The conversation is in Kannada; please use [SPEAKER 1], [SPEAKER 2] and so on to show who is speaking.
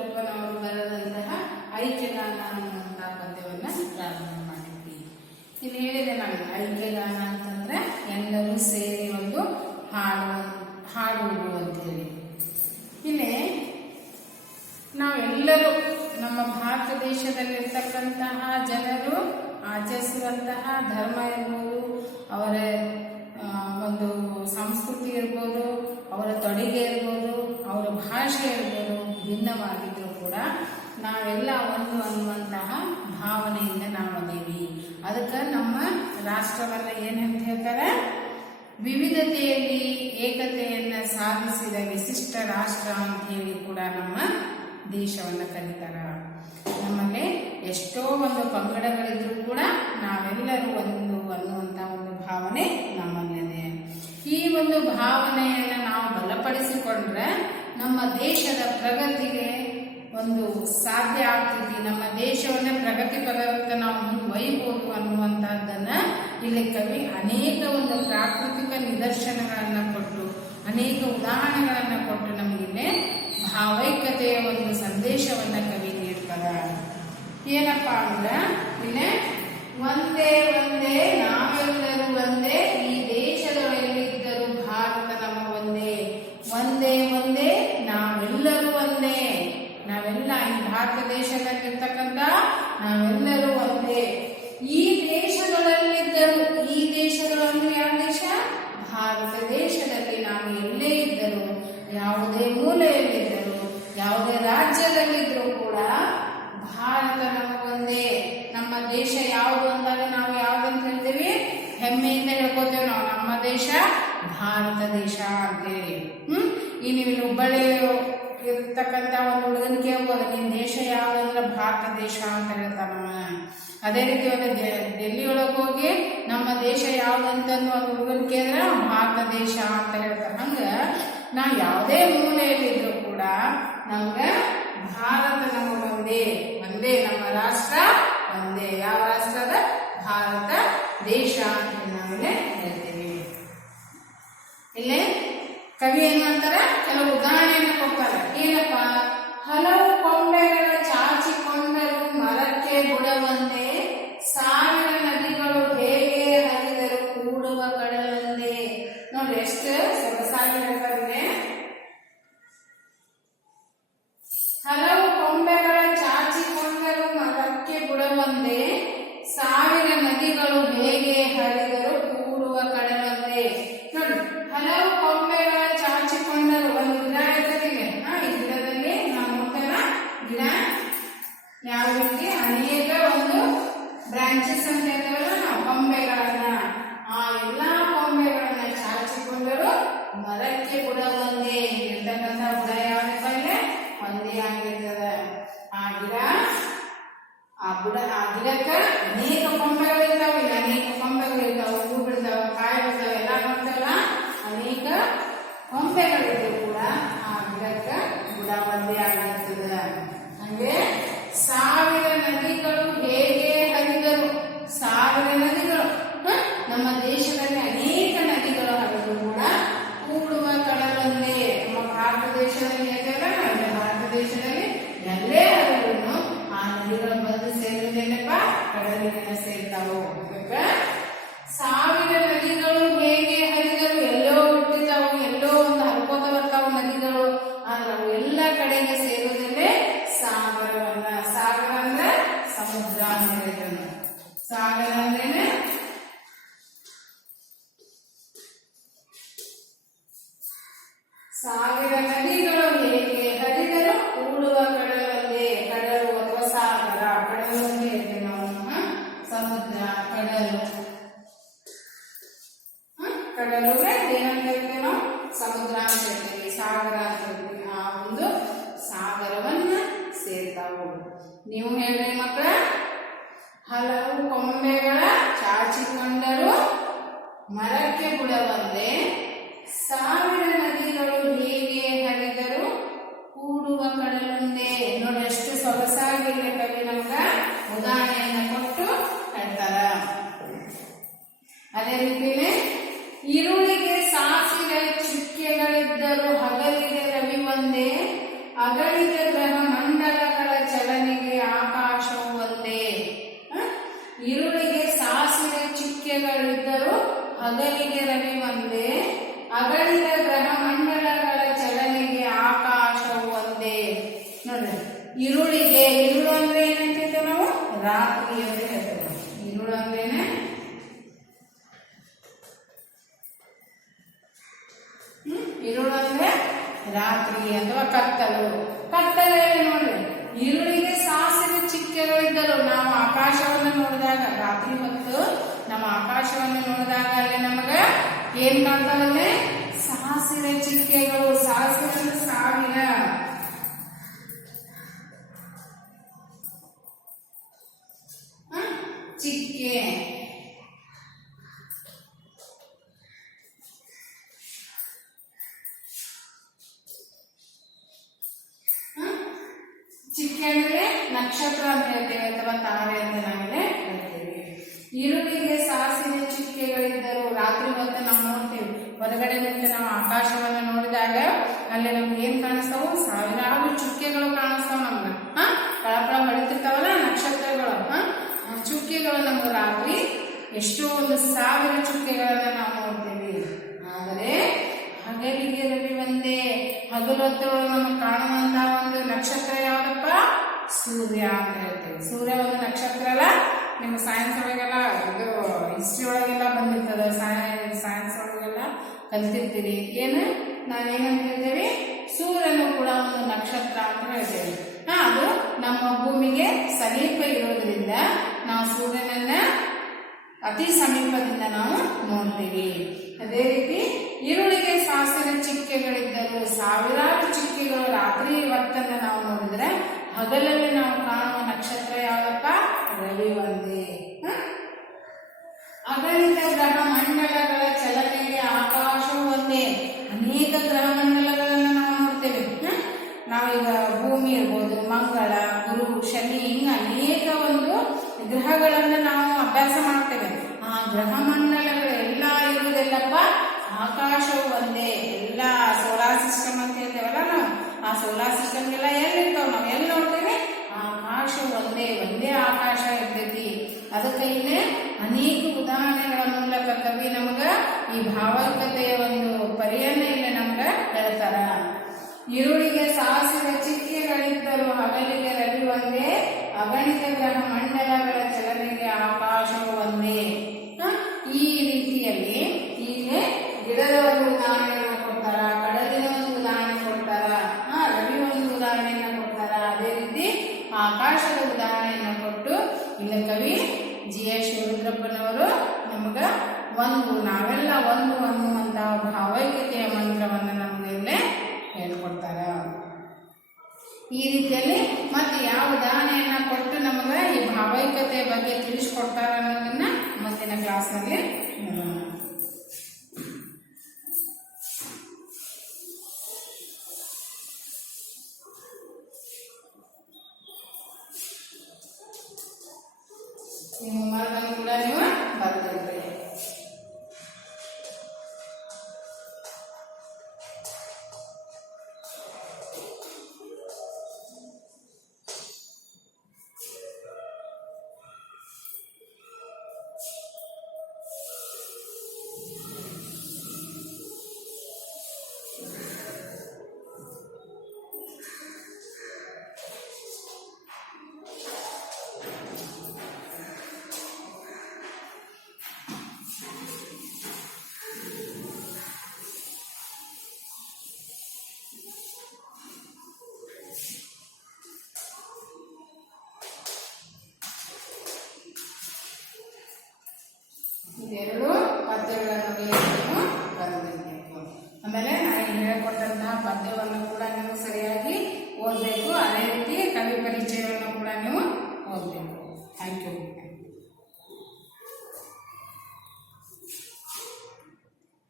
[SPEAKER 1] ರೂಪನವರು ಬರೆದಂತಹ ಐಕ್ಯಗಾನ ಅನ್ನುವಂತಹ ಪದ್ಯವನ್ನ ಪ್ರಾರಂಭ ಮಾಡಿದ್ವಿ. ಇಲ್ಲಿ ಹೇಳಿದೆ ನಾನು ಐಕ್ಯಗಾನ ಅಂತಂದ್ರೆ ಎಲ್ಲರೂ ಸೇರಿ ಒಂದು ಹಾಡು ಹಾಡುವುದು ಅಂತ ಹೇಳಿ ಇಲ್ಲಿ ನಾವೆಲ್ಲರೂ ನಮ್ಮ ಭಾರತ ದೇಶದಲ್ಲಿರ್ತಕ್ಕಂತಹ ಜನರು ಆಚರಿಸುವಂತಹ ಧರ್ಮ ಇರ್ಬೋದು ಅವರ ಒಂದು ಸಂಸ್ಕೃತಿ ಇರ್ಬೋದು, ಅವರ ತೊಡುಗೆ ಇರ್ಬೋದು, ಅವರ ಭಾಷೆ ಇರ್ಬೋದು ಭಿನ್ನವಾಗಿದ್ರೂ ಕೂಡ ನಾವೆಲ್ಲ ಒಂದು ಅನ್ನುವಂತಹ ಭಾವನೆಯಿಂದ ನಾವು ಅದೀವಿ. ಅದಕ್ಕೆ ನಮ್ಮ ರಾಷ್ಟ್ರವನ್ನ ಏನಂತ ಹೇಳ್ತಾರೆ? ವಿವಿಧತೆಯಲ್ಲಿ ಏಕತೆಯನ್ನ ಸಾಧಿಸಿದ ವಿಶಿಷ್ಟ ರಾಷ್ಟ್ರ ಅಂತ ಹೇಳಿ ಕೂಡ ನಮ್ಮ ದೇಶವನ್ನ ಕರೀತಾರ. ನಮ್ಮಲ್ಲಿ ಎಷ್ಟೋ ಒಂದು ಪಂಗಡಗಳಿದ್ರು ಕೂಡ ನಾವೆಲ್ಲರೂ ಒಂದು ಅನ್ನುವಂತ ಒಂದು ಭಾವನೆ ನಮ್ಮಲ್ಲಿದೆ. ಈ ಒಂದು ಭಾವನೆಯನ್ನ ನಾವು ಬಲಪಡಿಸಿಕೊಂಡ್ರೆ ನಮ್ಮ ದೇಶದ ಪ್ರಗತಿಗೆ ಒಂದು ಸಾಧ್ಯ ಆಗ್ತೈತಿ. ನಮ್ಮ ದೇಶವನ್ನ ಪ್ರಗತಿ ಪದಕ್ಕೆ ನಾವು ಮುಂದುವೈಬಹುದು ಅನ್ನುವಂತಹದ್ದನ್ನ ಇಲ್ಲಿ ಕವಿ ಅನೇಕ ಒಂದು ಪ್ರಾಕೃತಿಕ ನಿದರ್ಶನಗಳನ್ನ ಕೊಟ್ಟು, ಅನೇಕ ಉದಾಹರಣೆಗಳನ್ನ ಕೊಟ್ಟು ನಮಗಿಲ್ಲಿ ಭಾವೈಕ್ಯತೆಯ ಒಂದು ಸಂದೇಶವನ್ನ ಕವಿ ನೀಡ್ತಾರೆ ಏನಪ್ಪಾ ಅಂದ್ರೆ, ಇಲ್ಲಿ ಒಂದೇ ಒಂದೇ ನಾವೆಲ್ಲರೂ ಒಂದೇ ಈ ದೇಶದೊಳಗಿದ್ದರೂ ಭಾರತ ನಮ್ಮ ಒಂದೇ ಒಂದೇ ಒಂದೇ ನಾವೆಲ್ಲರೂ ಒಂದೇ ನಾವೆಲ್ಲ ಈ ಭಾರತ ದೇಶದಲ್ಲಿರ್ತಕ್ಕಂಥ ನಾವೆಲ್ಲರೂ ಒಂದೇ ಈ ದೇಶಗಳಲ್ಲಿದ್ದರೂ ಈ ದೇಶಗಳಲ್ಲಿ ಯಾವ ದೇಶ ಭಾರತ ದೇಶದಲ್ಲಿ ನಾವು ಎಲ್ಲೇ ಇದ್ದರೂ ಯಾವುದೇ ಮೂಲೆಯಲ್ಲಿದ್ದರೂ ಯಾವುದೇ ರಾಜ್ಯದಲ್ಲಿದ್ದರೂ ಕೂಡ ಭಾರತ ನಮಗೊಂದೇ ನಮ್ಮ ದೇಶ ಯಾವುದು ಅಂದಾಗ ನಾವು ಯಾವ್ದಂತ ಹೇಳ್ತೀವಿ? ಹೆಮ್ಮೆಯಿಂದ ಹೇಳ್ಕೋತೇವೆ ನಾವು, ನಮ್ಮ ದೇಶ ಭಾರತ ದೇಶ ಅಂತೇಳಿ ಹ್ಮ್? ಈ ನೀವು ಹುಬ್ಬಳ್ಳಿ ಇರ್ತಕ್ಕಂಥ ಒಂದು ಹುಡುಗನ ಕೇಳ್ಬೋದು ನಿಮ್ಮ ದೇಶ ಯಾವ್ದಂದ್ರೆ ಭಾರತ ದೇಶ ಅಂತ ಹೇಳ್ತಾನ ಅದೇ ರೀತಿ ಡೆಲ್ಲಿ ಒಳಗೆ ಹೋಗಿ ನಮ್ಮ ದೇಶ ಯಾವ್ದಂತ ಒಂದು ಹುಡುಗನ ಕೇಂದ್ರ ಭಾರತ ದೇಶ ಅಂತ ಹೇಳ್ತಾರೆ. ಹಂಗ ನಾವು ಯಾವುದೇ ಮೂಲೆಯಲ್ಲಿದ್ರು ಕೂಡ ನಮ್ಗೆ ಭಾರತ ನಮ್ಮ ಒಂದೇ ಒಂದೇ ನಮ್ಮ ರಾಷ್ಟ್ರ, ಒಂದೇ ಯಾವ ರಾಷ್ಟ್ರದ? ಭಾರತ ದೇಶ ಅಂತ ನಾವಿಲ್ಲಿ ಹೇಳ್ತೀವಿ. ಇಲ್ಲಿ ಕವಿ ಏನು ಮಾಡ್ತಾರೆ? ಕೆಲವು ಉದಾಹರಣೆಯನ್ನು ಕೊಡ್ತಾರೆ. ಏನಪ್ಪ? ಹಲವು ಅನೇಕ ಕೊಂಬೆಗಳಿರ್ತಾವ ಇಲ್ಲಿ ಅನೇಕ ಕೊಂಬೆಗಳಿರ್ತಾವ ಹೂ ಬಿಡ್ತಾವ ಕಾಯಿ ಬಿಡ್ತಾವ ಎಲ್ಲ ನೋಡ್ತಾವಲ್ಲ ಅನೇಕ ಕೊಂಬೆಗಳಿದ್ರು ಕೂಡ ಆ ಗಿಡಕ್ಕ ಬುಡ ಒಂದೇ ಆಗಿರ್ತದೆ ಹಂಗೆ ಸಾವಿರ ನದಿಗಳು ಹೇಗೆ ಹರಿದರು ಸಾವಿರ ನದಿಗಳು ಹ? ನಮ್ಮ ದೇಶದಲ್ಲಿ ಅನೇಕ ನದಿಗಳು ಹರಿದು ಕೂಡ ಕೂಡುವ ಕಡಲೊಂದೇ ನಮ್ಮ ಭಾರತ ದೇಶದಲ್ಲಿ ಹೇಳ್ತೇವಲ್ಲ ನಮ್ಮ ಭಾರತ ದೇಶದಲ್ಲಿ ಎಲ್ಲೇ ಹರಿದ್ರು ಆ ನದಿಗಳು ಬಂದು ಸೇರಿದೇನಪ್ಪ ಕಡಲಿನ ಸೇರ್ತಾವು ಅದಕ್ಕ ಸಾವಿರ ನದಿಗಳು ಹೇಗೆ ಹರಿದರು ಎಲ್ಲೋ ಹುಟ್ಟಿದಾವು, ಎಲ್ಲೋ ಒಂದು ಹರ್ಕೋತ ಬರ್ತಾವು ನದಿಗಳು. ಆದ್ರೆ ಅವು ಎಲ್ಲ ಕಡೆಗೆ ಸಾಗರ ಸಾಗರವನ್ನ, ಸಾಗರ ಅಂದ್ರೆ ಸಮುದ್ರ ಅಂತ ಸಾಗರ ಅಂದ್ರೇನೆ ಸಾವಿರ ನದಿಗಳು ಹೇಗೆ ಹರಿದರು ಕೂಡುವ ಕಡಲು ಸಮುದ್ರ, ಕಡಲು? ಕಡಲು ಏನಂತ ಹೇಳ್ತೇವೆ ನಾವು ಸಮುದ್ರ ಅಂತ ಹೇಳ್ತೀವಿ, ಸಾಗರ ಅಂತ ಹೇಳ್ತೀವಿ. ಆ ಒಂದು ಸಾಗರವನ್ನ ಸೇರ್ತಾವು ನೀವು ಹೇಳ್ರಿ ಮಕ್ಕಳ ಹಲವು ಕೊಂಬೆಗಳ ಚಾಚಿಕೊಂಡರು ಮರಕ್ಕೆ ಬುಡವಂದೆ ಸಾವಿರ ನದಿಗಳು ಹೇಗೆ ಹರಿದರು ಕೂಡುವ ಕಡಲೊಂದೇ ನೋಡಿ ಎಷ್ಟು ಸೊಗಸಾಗಿಲ್ಲ ಮೊದಲಿಗೆ ರವಿ ಒಂದೇ ಅಗಲಿದ ಗ್ರಹ ಮಂಡಲಗಳ ಚಲನೆಗೆ ಆಕಾಶವು ಒಂದೇ. ನೋಡ್ರಿ ಈರುಳಿಗೆ ಈರುಳು ಅಂದ್ರೆ ಏನಂತಿತ್ತು ನಾವು? ರಾತ್ರಿ ಅಂತ ಹೇಳ್ತೇವೆ ಈರುಳು ಅಂದ್ರೇನೆ ಈರುಳು ಅಂದ್ರೆ ರಾತ್ರಿ ಅಥವಾ ಕತ್ತಲು. ಕತ್ತಲೆಯಲ್ಲಿ ನೋಡ್ರಿ, ಈರುಳ್ಳಿಗೆ ಸಾಸಿವೆ ಚಿಕ್ಕೆಗಳು ಇದ್ದರು ನಾವು ಆಕಾಶವನ್ನು ನೋಡಿದಾಗ ರಾತ್ರಿ ಮತ್ತು ನಮ್ಮ ಆಕಾಶವನ್ನು ನೋಡಿದಾಗ ಅಲ್ಲಿ ನಮಗ ಏನ್ ಕಾಣ್ತಾವಲ್ಲಿ ಸಾಸಿವೆ ಚಿಕ್ಕೆಗಳು ಅಂದ್ರೆ ಸಾವಿರ? ಚಿಕ್ಕೆ? ಚಿಕ್ಕೆ ಅಂದ್ರೆ ನಕ್ಷತ್ರ ಅಂತ ಹೇಳ್ತೇವೆ ಅಥವಾ ತಾರೆ ಅಂತ ನಮಗೆ ಹೇಳ್ತೇವೆ ಈರುಳ್ಳಿಗೆ ಸಾಸಿನ ಚಿಕ್ಕೆಗಳಿದ್ದರು ರಾತ್ರಿ ಹೊತ್ತು ನಾವು ನೋಡ್ತೇವೆ. ಹೊರಗಡೆ ನಿಂತು ನಾವು ಆಕಾಶವನ್ನು ನೋಡಿದಾಗ ಅಲ್ಲಿ ನಮ್ಗೆ ಏನ್ ಕಾಣಿಸ್ತಾವು? ಸಾವಿರಾರು ಚುಕ್ಕೆಗಳು ಕಾಣಿಸ್ತಾವ ನಮ್ಗೆ. ಹಾ? ಕಳಪಳ ಹೊಳಿತಿರ್ತಾವಲ್ಲ ನಕ್ಷತ್ರಗಳು. ಹಾ? ಚುಕ್ಕೆಗಳು ನಮ್ಗೆ ರಾತ್ರಿ ಎಷ್ಟೋ ಒಂದು ಸಾವಿರ ಚುಕ್ಕೆಗಳನ್ನ ನಾವು ನೋಡ್ತೇವೆ. ಆದರೆ ಹಗಲಿಗೆ ರವಿ ಒಂದೇ ಹಗಲು ಹೊತ್ತು ನಮಗೆ ಕಾಣುವಂತ ಒಂದು ನಕ್ಷತ್ರ ಯಾವ್ದಪ್ಪ? ಸೂರ್ಯ ಅಂತ ಹೇಳ್ತೇವೆ. ಸೂರ್ಯ ಒಂದು ನಕ್ಷತ್ರ ಅಲ್ಲ? ನಿಮ್ಮ ಸೈನ್ಸ್ ಒಳಗೆಲ್ಲ ಇದು ಹಿಸ್ಟ್ರಿ ಒಳಗೆಲ್ಲ ಬಂದಿರ್ತದೆ. ಸೈನ್ಸ್ ಒಳಗೆಲ್ಲ ಕಲ್ತಿರ್ತೀರಿ. ಏನು? ನಾವೇನಂತ ಹೇಳ್ತೇವೆ ಸೂರ್ಯನು ಕೂಡ ಒಂದು ನಕ್ಷತ್ರ ಅಂತ ಹೇಳ್ತೇವೆ. ಹಾ, ಅದು ನಮ್ಮ ಭೂಮಿಗೆ ಸಮೀಪ ಇರೋದ್ರಿಂದ ನಾವು ಸೂರ್ಯನನ್ನ ಅತಿ ಸಮೀಪದಿಂದ ನಾವು ನೋಡ್ತೀವಿ. ಅದೇ ರೀತಿ ಈರುಳ್ಳಿಗೆ ಸಾಸಿನ ಚಿಕ್ಕೆಗಳಿದ್ದರು, ಸಾವಿರಾರು ಚಿಕ್ಕೆಗಳು ರಾತ್ರಿ ಹೊತ್ತನ್ನ ನಾವು ನೋಡಿದ್ರೆ ಹಗಲಲ್ಲಿ ನಾವು ಕಾಣುವ ನಕ್ಷತ್ರ ಯಾವಪ್ಪ? ರವಿ ಒಂದೇ ಹ? ಅಗಣಿತ ಗ್ರಹ ಮಂಡಲಗಳ ಚಲನೆಗೆ ಆಕಾಶವು ಒಂದೇ ಅನೇಕ ಗ್ರಹ ಮಂಡಲಗಳನ್ನು ನಾವು ನೋಡ್ತೇವೆ ಹ? ನಾವೀಗ ಭೂಮಿ ಇರ್ಬೋದು ಮಂಗಳ ಗುರು ಶನಿ ಹಿಂಗ ಅನೇಕ ಒಂದು ಗ್ರಹಗಳನ್ನು ನಾವು ಅಭ್ಯಾಸ ಮಾಡ್ತೇವೆ ಆ ಗ್ರಹ ಮಂಡಲಗಳು ಎಲ್ಲ ಇರುವುದೆಲ್ಲಪ್ಪ ಆಕಾಶವು ಒಂದೇ ಎಲ್ಲ ಸೋಲಾರ್ ಸಿಸ್ಟಮ್ ಅಂತ ಹೇಳ್ತೇವಲ್ಲ ನಾವು ಆ ಸೋಲಾರ್ ಸಿಸ್ಟಮ್ಗೆಲ್ಲ ಎಲ್ಲಿರ್ತಾವ ನಾವು ಎಲ್ಲಿ ನೋಡ್ತೇವೆ ಆಕಾಶ ಒಂದೇ ಒಂದೇ ಆಕಾಶ ಇರ್ತೈತಿ ಅದಕ್ಕೆ ಅನೇಕ ಉದಾಹರಣೆಗಳ ಮೂಲಕ ಕವಿ ನಮಗ ಈ ಭಾವೈಕ್ಯತೆಯ ಒಂದು ಪರಿಯನ್ನ ನಮ್ಗ ಹೇಳ್ತಾರ. ಈರುಳಿಗೆ ಸಾಸಿವೆ ಚಿಕ್ಕೆಗಳಿದ್ದರು ಹಗಲಿಗೆ ರವಿ ಒಂದೇ ಅಗಣಿತ ಗ್ರಹ ಮಂಡಲಗಳ ಚಲನೆಗೆ ಒಂದು ನಾವೆಲ್ಲ ಒಂದು ಅನ್ನುವಂಥ ಭಾವೈಕ್ಯತೆಯ ಮಂತ್ರವನ್ನು ನಮಗೆ ಹೇಳ್ಕೊಡ್ತಾರ. ಈ ರೀತಿಯಲ್ಲಿ ಮತ್ತೆ ಯಾವ ಉದಾಹರಣೆಯನ್ನ ಕೊಟ್ಟು ನಮಗೆ ಈ ಭಾವೈಕ್ಯತೆಯ ಬಗ್ಗೆ ತಿಳಿಸ್ಕೊಡ್ತಾರೆ ಅನ್ನೋದನ್ನ ಮುಂದಿನ ಕ್ಲಾಸ್ನಲ್ಲಿ ನೋಡೋಣ. ನಿಮ್ಮ ಇದೆರಡು ಪದ್ಯಗಳನ್ನು ನೀವು ಬರೆದಿರಬೇಕು ಆಮೇಲೆ ನಾನು ಹೇಳ್ಕೊಟ್ಟಂತಹ ಪದ್ಯವನ್ನು ಕೂಡ ನೀವು ಸರಿಯಾಗಿ ಓದಬೇಕು. ಅದೇ ರೀತಿ ಕವಿ ಪರಿಚಯವನ್ನು ಕೂಡ ನೀವು ಓದಬೇಕು. Thank you.